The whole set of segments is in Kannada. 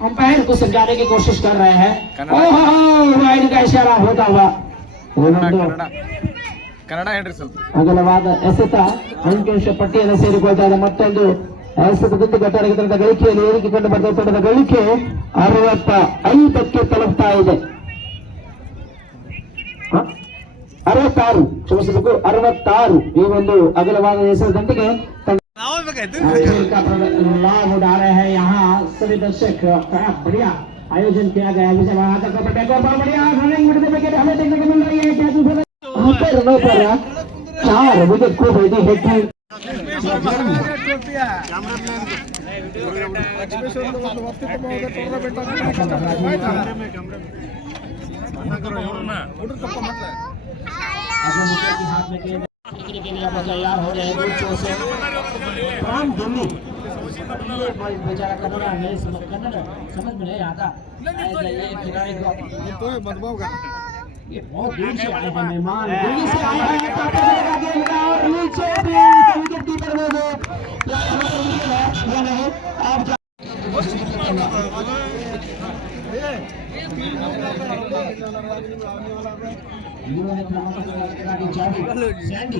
अंपायर को समझाने की कोशिश कर रहे हैं कन्नड़। ओहो वाइड का इशारा होता हुआ ಕನ್ನಡ ಒಂದು ಕನ್ನಡ ಕನ್ನಡ ಹೇಳ್ರಿ ಸ್ವಲ್ಪ ಅಗಲವಾದ ಎಸೆತ ಅಂಕಿಅಂಶ ಪಟ್ಟಿಯನ್ನು ಸೇರಿಕೊಳ್ತಾ ಇದೆ ಮತ್ತೊಂದು ಎಸೆತದಿಂದ ಗಟ್ಟಡಗಿತನದ ಗಳಿಕೆಯಲ್ಲಿ ಏರಿಕೆ ಕಂಡು ಬರ್ತಕ್ಕಂಥ ಗಳಿಕೆ ಅರವತ್ತ ಐದಕ್ಕೆ ತಲುಪ್ತಾ ಇದೆ ಹ? ಅರವತ್ತಾರು ಕ್ಷಮಿಸಬೇಕು ಅರವತ್ತಾರು ಈ ಒಂದು ಅಗಲವಾದ ಎಸೆತದೊಂದಿಗೆ ತನ್ನ खेल का प्र- लाभ उठा रहे हैं यहाँ सभी दर्शक बड़ा बढ़िया आयोजन किया गया है विजय महाराज का प्रत्येक और बढ़िया रनिंग मिनट विकेट हमें देखने को मिल रही है क्या दूसरा ऊपर न पर चार विकेट को भेजी हैट्रिक के लिए अब तैयार हो रहे हैं से प्राण दिल्ली समझ में नहीं आता ऐसा ये खिलाड़ी को ये बहुत दूर से आए हैं मेहमान दिल्ली से आए हैं काफ़ी जगह गेम का और नीचे विकेट कीपर में वो क्या है या नहीं आप जा- इन्होंने क्रमांक खिलाड़ी जावी सैंडी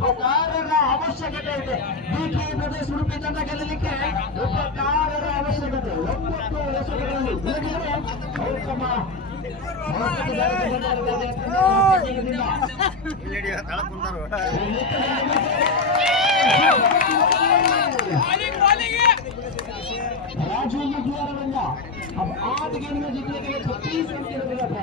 ಉಪಕಾರರ ಅವಶ್ಯಕತೆ ಇದೆ ಬಿಕೆ ಪ್ರದೇಶ ಉಡುಪಿ ತಂಡ ಗೆಲ್ಲಲಿಕ್ಕೆ ಉಪಕಾರರ ಅವಶ್ಯಕತೆ ಒಂಬತ್ತು ಎಸೆತಗಳಲ್ಲಿ ಗೆದ್ದಿದ್ರೆ ಉತ್ತಮ राजू मुखिया रवंगा अब आठ गेंद में जीतने के लिए छत्तीस रन की जरूरत है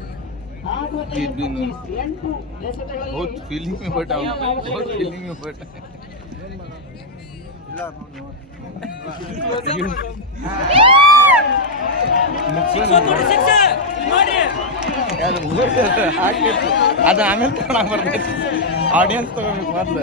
बहुत फीलिंग में बैठा हूँ बहुत फीलिंग में बैठा ಯಾರು ಹಾಕಿತ್ತು ಅದು ಆಮೇಲೆ ತಗೊಳಕ್ ಬರ್ತೈತಿ ಆಡಿಯನ್ಸ್ ತಗೋಬೇಕು ಮೊದ್ಲು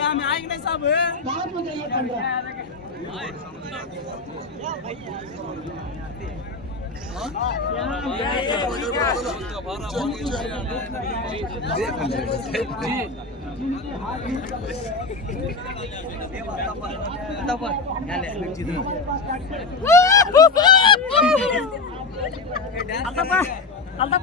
हमें आएंगे साहब Apa? ಒಂದು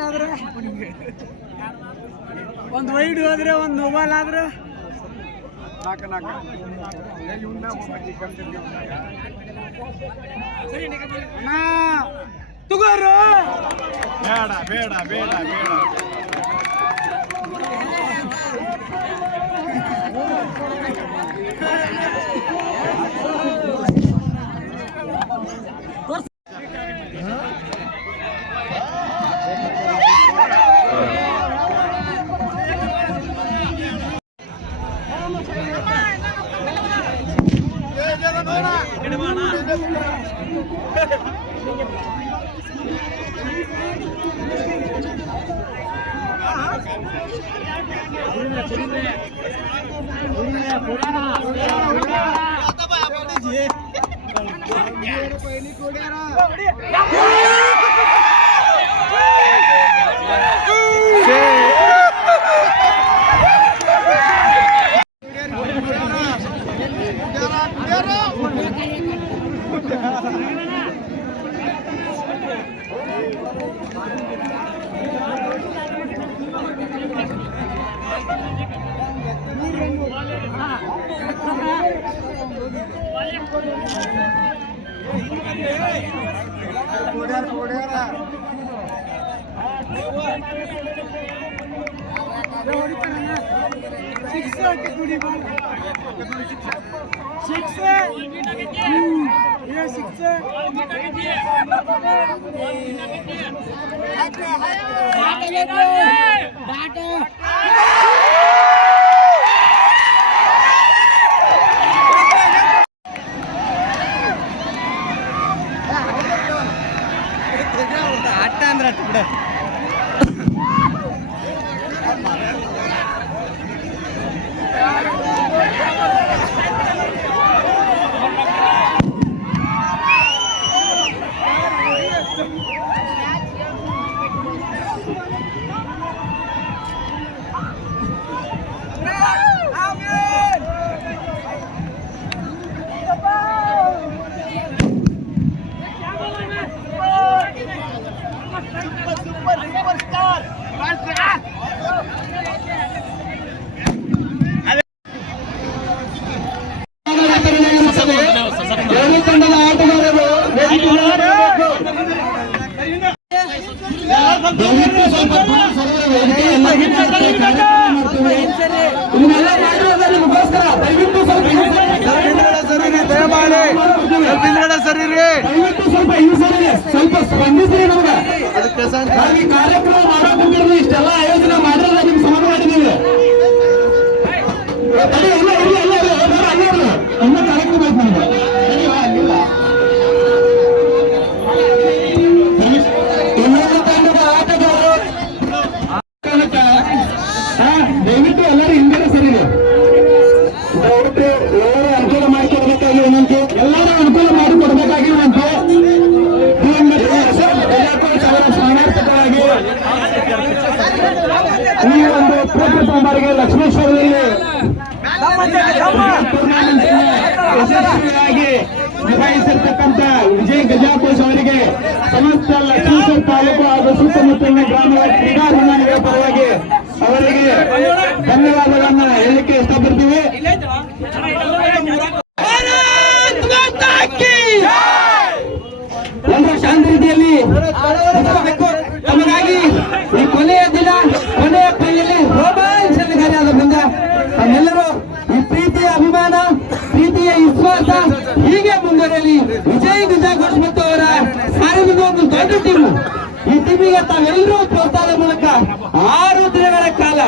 ಆದ್ರೆ ಒಂದು ವೈಡ್ ಹೋದ್ರೆ ಒಂದು ಮೊಬೈಲ್ ಆದ್ರೆ ಅಣ್ಣ, ತಗೋರು ಬೇಡ ಬೇಡ ಬೇಡ ಬೇಡ ಸಿಕ್ಸ್ ಹಾಕಿ ಕುಡಿ ಸಿಕ್ಸ್ ಸಿಕ್ಸ್ ಆಟ ಅಂದ್ರೆ ಅಷ್ಟು ಬಿಡ ಎರಡು ತಂಡದ ಆಟಗಾರರು ದಯವಿಟ್ಟು ಸ್ವಲ್ಪ. ಇದನ್ನೆಲ್ಲ ಮಾಡಿರೋದು ನಿಮಗೋಸ್ಕರ ದಯವಿಟ್ಟು ಸ್ವಲ್ಪ ದಯವಿಟ್ಟು ಸ್ವಲ್ಪ ಸ್ವಲ್ಪ ಸ್ಪಂದಿಸ್ರಿ ನಮ್ಗೆ. ನಾವು ಈ ಕಾರ್ಯಕ್ರಮ ಮಾಡೋಕೆ ಇಷ್ಟೆಲ್ಲ ಆಯೋಜನೆ ಮಾಡಿರೋದು ನಿಮ್ಗೆ ಸಮಾನ ಮಾಡಿದ್ದೀವಿ ದಯವಿಟ್ಟು ಎಲ್ಲರೂ ಅನುಕೂಲ ಮಾಡಿಕೊಡ್ಬೇಕಾಗಿ ವಿನಂತಿ ಎಲ್ಲರೂ ಅನುಕೂಲ ಮಾಡಿಕೊಡ್ಬೇಕಾಗಿ ವಿನಂತಿ ಈ ಒಂದು ಪ್ರಥಮ ಸೋಮವಾರಿಗೆ ಲಕ್ಷ್ಮೇಶ್ವರದಲ್ಲಿ ಯಶಸ್ವಿಯಾಗಿ ನಿಭಾಯಿಸಿರ್ತಕ್ಕಂಥ ವಿಜಯ್ ಗಜಾಕೋಶ್ ಅವರಿಗೆ ಸಮಸ್ತ ಲಕ್ಷ್ಮೇಶ್ವರ ತಾಲೂಕು ಹಾಗೂ ಸುತ್ತಮುತ್ತಲಿನ ಗ್ರಾಮಗಳ ಕ್ರೀಡಾಭಿಮಾನಿಗಳ ಪರವಾಗಿ ಅವರಿಗೆ ಧನ್ಯವಾದಗಳನ್ನ ಹೇಳಲಿಕ್ಕೆ ಇಷ್ಟಪಡ್ತೀವಿ. ನಡೆಸಬೇಕು. ನಮಗಾಗಿ ಈ ಕೊನೆಯ ದಿನ, ಕೊನೆಯ ಕೈಯಲ್ಲಿ ರೋಮಾಂಚನಕಾರಿಯಾದ ಬಂದ ನಮ್ಮೆಲ್ಲರೂ ಈ ಪ್ರೀತಿಯ ಅಭಿಮಾನ, ಪ್ರೀತಿಯ ವಿಶ್ವಾಸ, ಹೀಗೆ ಮುಂದುವರೆಯಲಿ. ವಿಜಯ್ ಘೋಷ್ ಮತ್ತು ಅವರ ಸಾರಥ್ಯದ ಒಂದು ದೊಡ್ಡ ಟೀಮು ಈ ಟೀಮಿಗೆ ತಾವೆಲ್ಲರೂ ಪ್ರೋತ್ಸಾಹದ ಮೂಲಕ ಆರು ದಿನಗಳ ಕಾಲ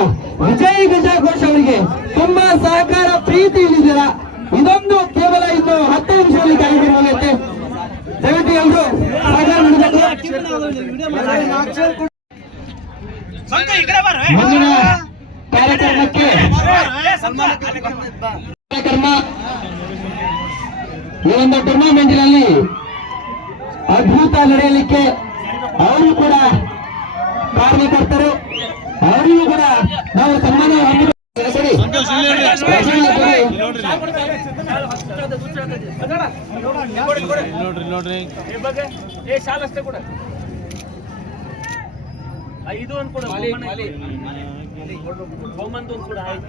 ವಿಜಯ್ ಘೋಷ್ ಅವರಿಗೆ ತುಂಬಾ ಸಹಕಾರ, ಪ್ರೀತಿ ಇಲ್ಲಿದ್ದೀರಾ ಇದೊಂದು ಕೇವಲ ಇನ್ನು ಹತ್ತು ನಿಮಿಷದಲ್ಲಿ ದಯವಿಟ್ಟು ಎಲ್ಲರೂ ಸಹಕಾರ ನೀಡಬೇಕು ಸಂತ ಈ ಕಡೆ ಬಾರೋ, ಏ. ಈ ಒಂದು ಟೂರ್ನಮೆಂಟಿನಲ್ಲಿ ಅದ್ಭುತ ನಡೆಯಲಿಕ್ಕೆ ಅವರು ಕೂಡ ಕಾರ್ಯಕರ್ತರು ಅವರಿಗೂ ಕೂಡ ನಾವು ಸನ್ಮಾನ ಹಮ್ಮಿಕೊಳ್ಳ- ಸರಿ. ಇದು ಕೂಡ ಬಹುಮಂದು ಕೂಡ ಆಯ್ತು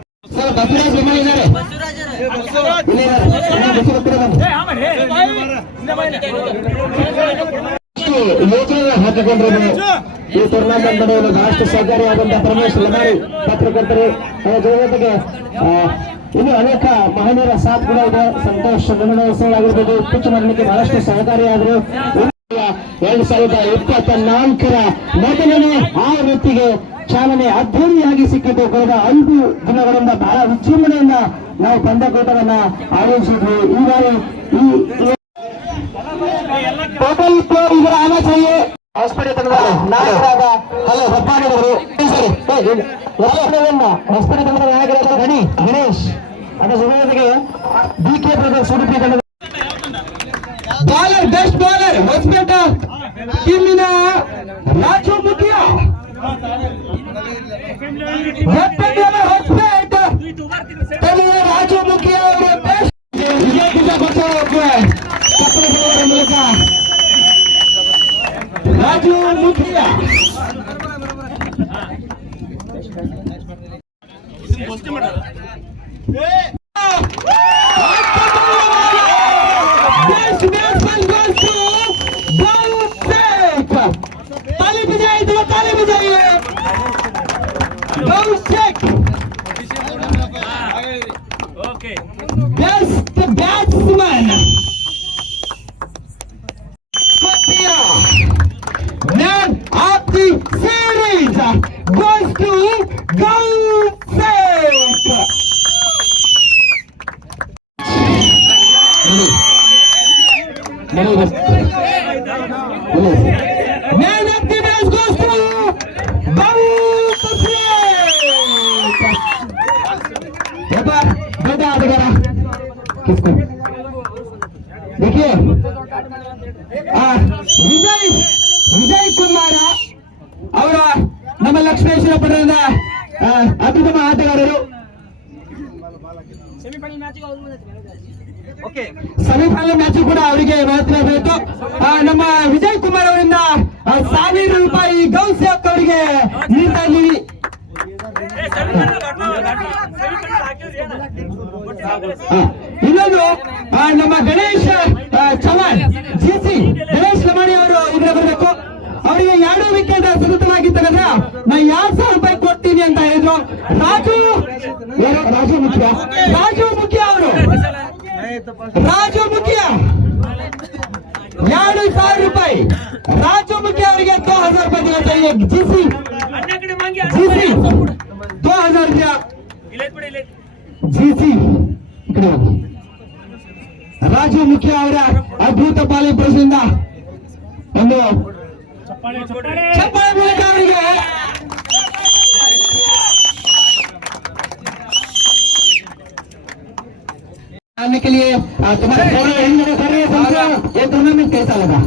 ಈ ಟೂರ್ನಮೆಂಟ್ ನಡೆಯಲು ಬಹಳಷ್ಟು ಸಹಕಾರಿಯಾದಂತಹ ಪರಮೇಶ್ ಲಮಾರಿ ಪತ್ರಕರ್ತರು ಜೊತೆಗೆ ಇನ್ನು ಅನೇಕ ಮಹನೀಯರ ಸಾಥ್ ಕೂಡ ಇದೆ. ಸಂತೋಷ್ ಆಗಿರ್ಬೋದು. ಪಿಚ್ ಮಾಡಲಿಕ್ಕೆ ಬಹಳಷ್ಟು ಸಹಕಾರಿಯಾದರು ಎರಡ್ ಸಾವಿರದ ಇಪ್ಪತ್ತ ನಾಲ್ಕರ ಮೊದಲನೇ ಆವೃತ್ತಿಗೆ ಚಾಲನೆ ಅದ್ದೂರಿಯಾಗಿ ಸಿಕ್ಕಿದ್ದು ಕಳೆದ ಐದು ದಿನಗಳಿಂದ ಬಹಳ ವಿಜೃಂಭಣೆಯಿಂದ ನಾವು ಪಂದ್ಯಕೂಟವನ್ನ ಆಯೋಜಿಸಿದ್ವಿ. ಈ ಬಾರಿ ಈ ಹೊಸಪೇಟೆ ತಂಡದ ನಾಯಕರಾದ ಹಲೋ ಹೊಬ್ಬಾಣಿಯವರು ಲಕ್ಷ್ಮಣವನ್ನ ಹೊಸಪೇಟೆ ಗಣಿ ಗಣೇಶ್ ಅದರ ಜೊತೆಗೆ D K brothers Udupi bowler best bowler Hospet. ಟೀಮಿನ Raju Mukhiya. Hospet. ತಂಡದ ರಾಜು ಮುಖಿಯಾ ಅವರು ಬೆಸ್ಟ್ ವಿಜಯ ಮೂಲಕ ಮೂಲಕ Raju ಮುಖಿಯ Best Man of the match goes to Babu बेटा बेटा आगे जरा किसको देखिए ಆ, ವಿಜಯ್ ವಿಜಯ್ ಕುಮಾರ ಅವರ ನಮ್ಮ ಲಕ್ಷ್ಮೇಶ್ವರ ಪಟ್ಟಣದ ಆ, ಅತ್ಯುತ್ತಮ ಆಟಗಾರರು ಓಕೆ ಸೆಮಿಫೈನಲ್ ಮ್ಯಾಚ್ ಕೂಡ ಅವರಿಗೆ ಮಾತನಾಡಬೇಕು ನಮ್ಮ ವಿಜಯ್ ಕುಮಾರ್ ಅವರಿಂದ ಸಾವಿರ ರೂಪಾಯಿ ಗೌಸಿ ಅವರಿಗೆ ನೀಡ್ತಾ ಇದ್ದೀವಿ ಇನ್ನೊಂದು ನಮ್ಮ ಗಣೇಶ್ ರಾಜು ಮುಖ್ಯ ಅವರ ಅದ್ಭುತ ಬಾಲಿ ಪ್ರಶ್ನೆಯಿಂದ ಒಂದು ಚಪ್ಪಾಳೆ ಮೂಲಕ ಅವರಿಗೆ आने के लिए आ, तुम्हारे फोन में कर रहे हैं ये टूर्नामेंट कैसा लगा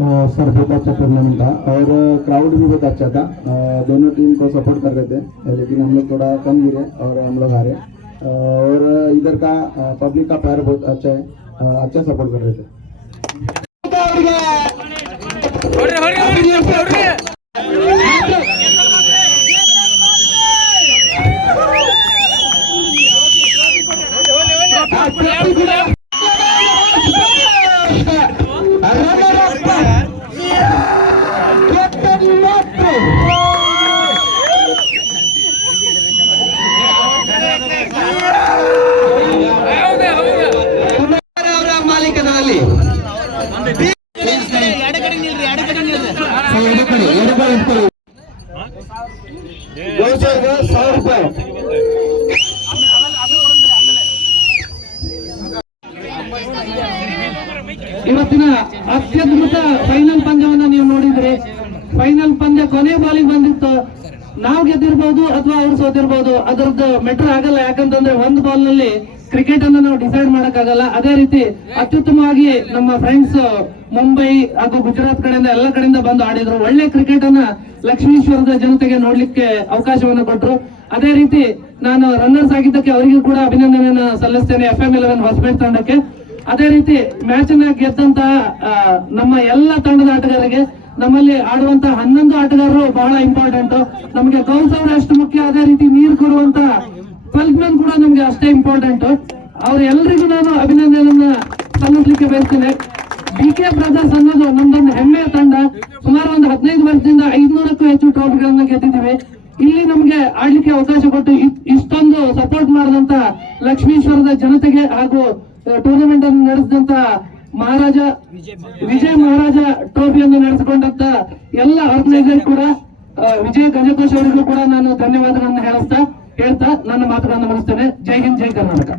अ, सर बहुत अच्छा टूर्नामेंट था और क्राउड भी बहुत अच्छा था अ, दोनों टीम को सपोर्ट कर रहे थे लेकिन हम लोग थोड़ा कम गिरे और हम लोग हारे अ, और इधर का पब्लिक का प्यार बहुत अच्छा है। अच्छा सपोर्ट कर रहे थे। ಇವತ್ತಿನ ಅತ್ಯದ್ಭುತ ಫೈನಲ್ ಪಂದ್ಯವನ್ನ ನೀವು ನೋಡಿದ್ರಿ ಫೈನಲ್ ಪಂದ್ಯ ಕೊನೆ ಬಾಲಿಗೆ ಬಂದಿತ್ತು. ನಾವ್ ಗೆದ್ದಿರ್ಬೋದು ಅಥವಾ ಅವ್ರು ಸೋತಿರ್ಬಹುದು ಅದರದ್ದು ಮೆಟ್ರ್ ಆಗಲ್ಲ. ಯಾಕಂತಂದ್ರೆ ಒಂದು ಬಾಲ್ನಲ್ಲಿ ಕ್ರಿಕೆಟ್ ಅನ್ನ ನಾವು ಡಿಸೈಡ್ ಮಾಡಕ್ಕಾಗಲ್ಲ. ಅದೇ ರೀತಿ ಅತ್ಯುತ್ತಮವಾಗಿ ನಮ್ಮ ಫ್ರೆಂಡ್ಸ್ ಮುಂಬೈ ಹಾಗೂ ಗುಜರಾತ್ ಕಡೆಯಿಂದ ಎಲ್ಲ ಕಡೆಯಿಂದ ಬಂದು ಆಡಿದ್ರು. ಒಳ್ಳೆ ಕ್ರಿಕೆಟ್ ಅನ್ನ ಲಕ್ಷ್ಮೀಶ್ವರದ ಜನತೆಗೆ ನೋಡ್ಲಿಕ್ಕೆ ಅವಕಾಶವನ್ನು ಕೊಟ್ರು. ಅದೇ ರೀತಿ ನಾನು ರನ್ನರ್ಸ್ ಆಗಿದ್ದಕ್ಕೆ ಅವರಿಗೂ ಕೂಡ ಅಭಿನಂದನೆಯನ್ನು ಸಲ್ಲಿಸ್ತೇನೆ ಎಫ್ ಎಂ ಇಲೆವೆನ್ ಹೊಸಪೇಟೆ ತಂಡಕ್ಕೆ. ಅದೇ ರೀತಿ ಮ್ಯಾಚ್ ಅನ್ನ ಗೆದ್ದಂತಹ ನಮ್ಮ ಎಲ್ಲ ತಂಡದ ಆಟಗಾರರಿಗೆ ನಮ್ಮಲ್ಲಿ ಆಡುವಂತ ಹನ್ನೊಂದು ಆಟಗಾರರು ಬಹಳ ಇಂಪಾರ್ಟೆಂಟ್ ನಮಗೆ ಕೌನ್ಸರ್ ಅಷ್ಟು ಮುಖ್ಯ. ಅದೇ ರೀತಿ ನೀರು ಕೊಡುವಂತ ಪಲ್ಸ್ಮನ್ ಕೂಡ ನಮ್ಗೆ ಅಷ್ಟೇ ಇಂಪಾರ್ಟೆಂಟ್ ಅವ್ರ ಎಲ್ರಿಗೂ ನಾನು ಅಭಿನಂದನೆಯನ್ನ ಸಲ್ಲಿಸಲಿಕ್ಕೆ ಬಯಸ್ತೇನೆ. ಬಿ ಕೆ ಬ್ರದರ್ಸ್ ಅನ್ನೋದು ನಮ್ದೊಂದು ಹೆಮ್ಮೆಯ ತಂಡ. ಸುಮಾರು ಒಂದು ಹದಿನೈದು ವರ್ಷದಿಂದ ಐದ್ನೂರಕ್ಕೂ ಹೆಚ್ಚು ಟ್ರೋಫಿಗಳನ್ನ ಗೆದ್ದಿದ್ದೀವಿ. ಇಲ್ಲಿ ನಮ್ಗೆ ಆಡ್ಲಿಕ್ಕೆ ಅವಕಾಶ ಕೊಟ್ಟು ಇಷ್ಟೊಂದು ಸಪೋರ್ಟ್ ಮಾಡಿದಂತ ಲಕ್ಷ್ಮೀಶ್ವರದ ಜನತೆಗೆ ಹಾಗೂ ಟೂರ್ನಮೆಂಟ್ ಅನ್ನು ನಡೆಸಿದಂತ ಮಹಾರಾಜ, ವಿಜಯ್ ಮಹಾರಾಜ ಟ್ರೋಫಿಯನ್ನು ನಡೆಸಿಕೊಂಡಂತ ಎಲ್ಲ ಆರ್ಗನೈಸರ್ ಕೂಡ ವಿಜಯ ಗಜಕೋಶ್ ಅವರಿಗೂ ಕೂಡ ನಾನು ಧನ್ಯವಾದಗಳನ್ನು ಹೇಳಿಸ್ತಾ ಹೇಳ್ತಾ ನನ್ನ ಮಾತುಗಳನ್ನು ಮುಗಿಸ್ತೇನೆ. ಜೈ ಹಿಂದ್ ಜೈ ಕರ್ನಾಟಕ.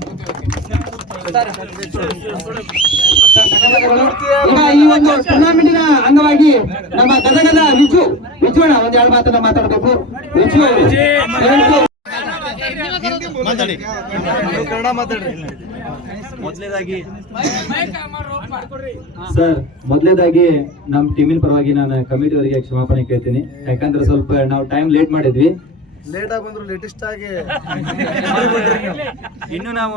ಈ ಒಂದು ಟೂರ್ನಾಮೆಂಟಿನ ಅಂಗವಾಗಿ ನಮ್ಮ ಗದಗದ ವಿಜು ವಿಜುವಣ ಒಂದ್ ಎರಡು ಮಾತನ್ನ ಮಾತಾಡಬೇಕು. ವಿಜು ಸರ್ ಮೊದಲೇದಾಗಿ ನಮ್ಮ ಟೀಮಿನ ಪರವಾಗಿ ನಾನು ಕಮಿಟಿ ಅವರಿಗೆ ಕ್ಷಮಾಪಣೆ ಕೇಳ್ತೀನಿ. ಯಾಕಂದ್ರೆ ಸ್ವಲ್ಪ ನಾವು ಟೈಮ್ ಲೇಟ್ ಮಾಡಿದ್ವಿ. ಲೇಟ್ ಆಗಿ ಬಂದ್ರು ಲೇಟೆಸ್ಟ್ ಆಗಿ ಇನ್ನು ನಾವು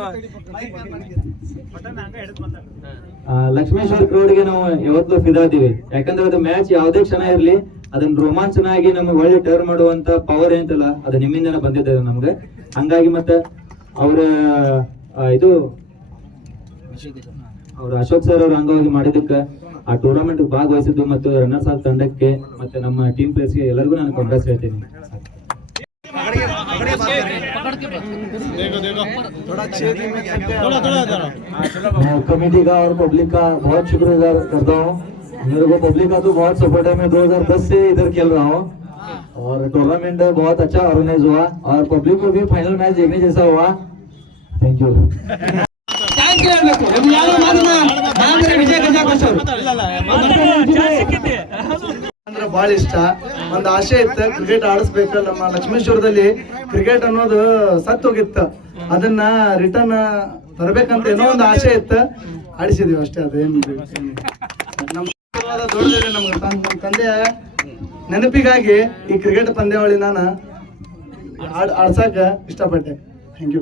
ಲಕ್ಷ್ಮೇಶ್ವರ್ ಕ್ರೌಡ್ಗೆ ನಾವು ಯಾವತ್ತೂ ಫಿದಾ ಇದೀವಿ. ಯಾಕಂದ್ರೆ ಅದು ಮ್ಯಾಚ್ ಯಾವುದೇ ಕ್ಷಣ ಇರ್ಲಿ ಅದನ್ನ ರೋಮಾಂಚನ ಆಗಿ ನಮ್ಗೆ ಒಳ್ಳೆ ಟರ್ನ್ ಮಾಡುವಂತ ಪವರ್ ಏನಂತಲ್ಲ ಅದು ನಿಮ್ಮಿಂದನೇ ಬಂದಿದೆ ನಮ್ಗೆ. ಹಂಗಾಗಿ ಮತ್ತೆ ಅವರ ಇದು ಅವ್ರ ಅಶೋಕ್ ಸರ್ ಅವ್ರ ಅಂಗವಾಗಿ ಮಾಡಿದ್ದಕ್ಕೆ ಆ ಟೂರ್ನಮೆಂಟ್ ಭಾಗವಹಿಸಿದ್ದು ಮತ್ತು ರನ್ನರ್ಸ್ ಆಫ್ ತಂಡಕ್ಕೆ ಮತ್ತೆ ನಮ್ಮ ಟೀಮ್ ಪ್ಲೇಸ್ಗೆ ಎಲ್ಲರಿಗೂ ನಾನು ಕಾಂಗ್ರೆಸ್ ಹೇಳ್ತೀನಿ. मैं कमेटी का और पब्लिक का बहुत शुक्रगुजार करता हूँ मेरे को पब्लिक का तो बहुत सपोर्ट है मैं 2010 से इधर खेल रहा हूँ और टूर्नामेंट बहुत अच्छा ऑर्गेनाइज हुआ और पब्लिक को भी फाइनल मैच देखने जैसा हुआ थैंक यू विजय ಯು ಇಷ್ಟ. ಒಂದು ಆಸೆ ಇತ್ತು ಕ್ರಿಕೆಟ್ ಆಡಿಸ್ಬೇಕು. ನಮ್ಮ ಲಕ್ಷ್ಮೇಶ್ವರದಲ್ಲಿ ಕ್ರಿಕೆಟ್ ಅನ್ನೋದು ಸತ್ ಹೋಗಿತ್ತು. ಅದನ್ನ ರಿಟರ್ನ್ ತರಬೇಕಂತ ಏನೋ ಒಂದು ಆಸೆ ಇತ್ತು. ಆಡಿಸಿದೀವಿ ಅಷ್ಟೇ, ಅದೇನು ನಮ್ಮ ದೊಡ್ಡದಿದೆ ನಮ್ಗೆ. ನಮ್ಮ ತಂದೆ ನೆನಪಿಗಾಗಿ ಈ ಕ್ರಿಕೆಟ್ ಪಂದ್ಯಾವಳಿ ನಾನು ಆಡ್ ಆಡ್ಸಕ್ಕೆ ಇಷ್ಟಪಟ್ಟೆ. ಥ್ಯಾಂಕ್ ಯು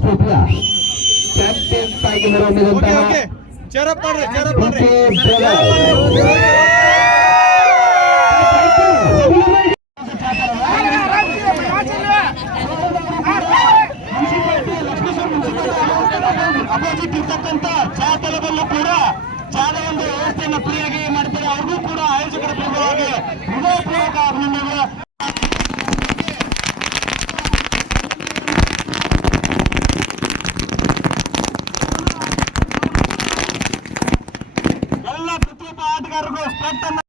ಟ್ರೋಫಿಯ ಚಾಂಪಿಯನ್ಸ್ ಆಗಿ ಹೊರಹೊಮ್ಮಿದಂತಹ ಇರ್ತಕ್ಕಂಥ ಜಾತರದಲ್ಲೂ ಕೂಡ ಚಾದ ಒಂದು ವ್ಯವಸ್ಥೆಯನ್ನು ಫ್ರೀಯಾಗಿ ಮಾಡ್ತಾರೆ. ಅವ್ರಿಗೂ ಕೂಡ ಆಯೋಜಕರ ಪರವಾಗಿ ಹೃದಯಪೂರ್ವಕ ಅಭಿನಂದನೆಗಳು.